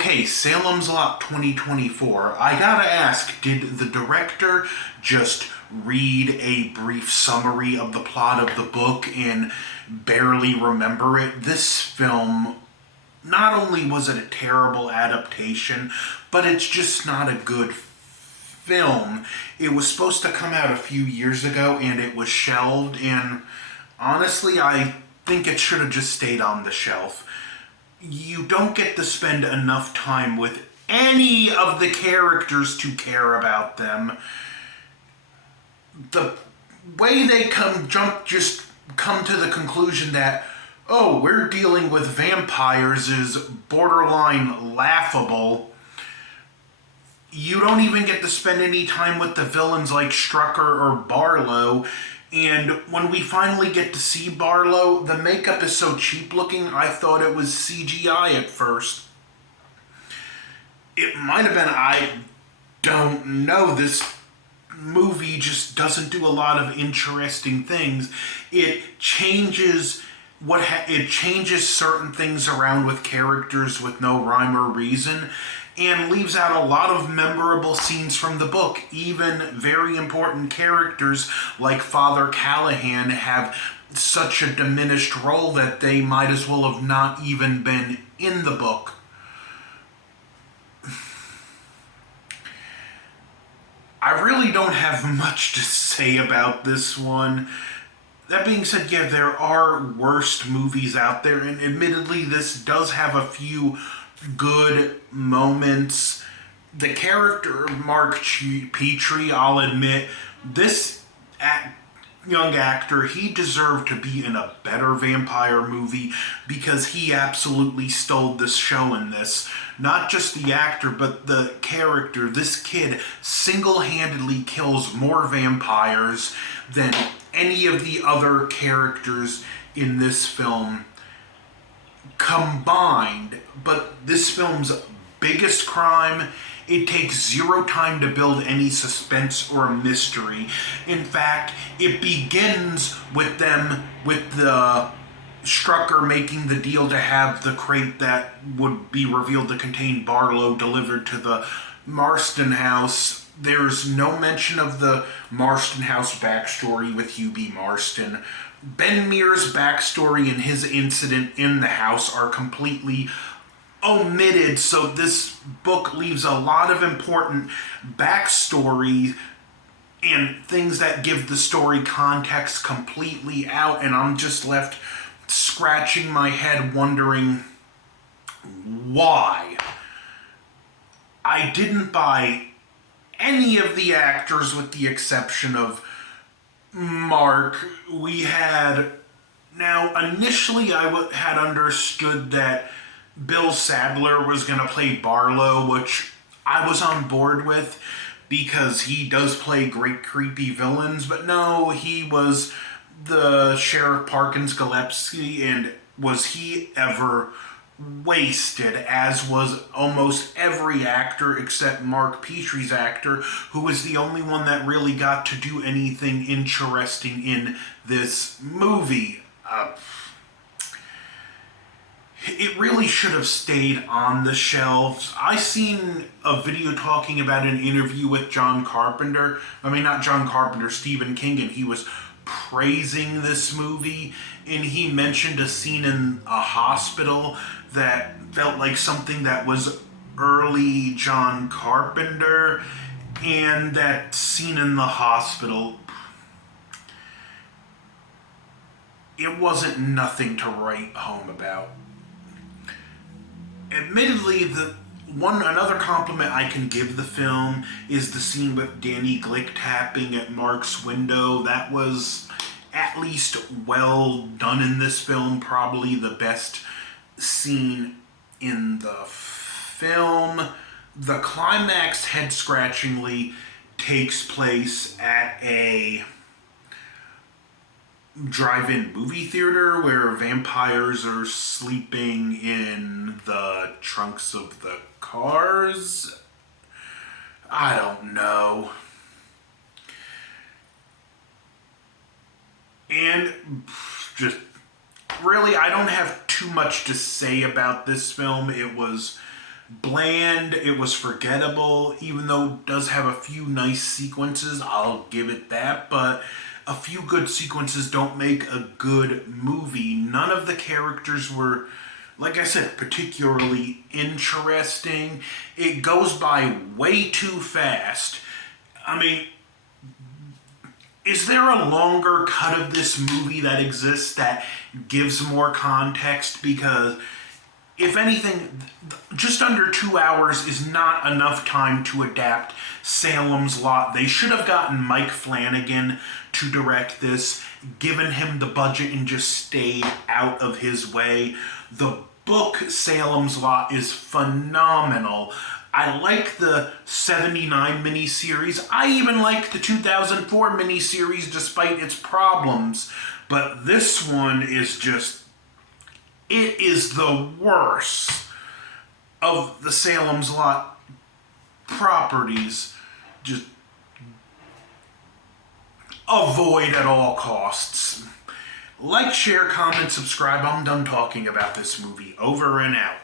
Okay, Salem's Lot 2024. I gotta ask, did the director just read a brief summary of the plot of the book and barely remember it? This film, not only was it a terrible adaptation, but it's just not a good film. It was supposed to come out a few years ago and it was shelved, and honestly, I think it should have just stayed on the shelf. You don't get to spend enough time with any of the characters to care about them. The way they come to the conclusion that, oh, we're dealing with vampires is borderline laughable. You don't even get to spend any time with the villains like Strucker or Barlow. And when we finally get to see Barlow, the makeup is so cheap looking, I thought it was CGI at first. It might have been, I don't know. This movie just doesn't do a lot of interesting things. It changes it changes certain things around with characters with no rhyme or reason, and leaves out a lot of memorable scenes from the book. Even very important characters like Father Callahan have such a diminished role that they might as well have not even been in the book. I really don't have much to say about this one. That being said, yeah, there are worst movies out there, and admittedly, this does have a few good moments. The character Mark Petrie, I'll admit, this young actor, he deserved to be in a better vampire movie because he absolutely stole this show in this. Not just the actor, but the character. This kid single-handedly kills more vampires than any of the other characters in this film combined. But this film's biggest crime, it takes zero time to build any suspense or mystery. In fact, it begins with the Strucker making the deal to have the crate that would be revealed to contain Barlow delivered to the Marston house. There's no mention of the Marston house backstory with Hugh B. Marston. Ben Mears' backstory and his incident in the house are completely omitted, so this book leaves a lot of important backstory and things that give the story context completely out, and I'm just left scratching my head wondering why. I didn't buy any of the actors with the exception of Mark. Initially I had understood that Bill Sadler was going to play Barlow, which I was on board with because he does play great creepy villains, but no, he was the Sheriff Parkins Gillespie, and was he ever wasted, as was almost every actor except Mark Petrie's actor, who was the only one that really got to do anything interesting in this movie. It really should have stayed on the shelves. I seen a video talking about an interview with Stephen King, and he was praising this movie, and he mentioned a scene in a hospital that felt like something that was early John Carpenter, and that scene in the hospital, it wasn't nothing to write home about. Admittedly, another compliment I can give the film is the scene with Danny Glick tapping at Mark's window. That was at least well done in this film, probably the best scene in the film. The climax, head-scratchingly, takes place at a drive-in movie theater where vampires are sleeping in the trunks of the cars. I don't know. And just really, I don't have too much to say about this film. It was bland. It was forgettable, even though it does have a few nice sequences. I'll give it that, but a few good sequences don't make a good movie. None of the characters were, like I said, particularly interesting. It goes by way too fast. I mean, is there a longer cut of this movie that exists that gives more context? Because, if anything, just under 2 hours is not enough time to adapt Salem's Lot. They should have gotten Mike Flanagan to direct this, given him the budget, and just stayed out of his way. The book Salem's Lot is phenomenal. I like the 79 miniseries. I even like the 2004 miniseries despite its problems. But this one is just, it is the worst of the Salem's Lot properties. Just avoid at all costs. Like, share, comment, subscribe. I'm done talking about this movie. Over and out.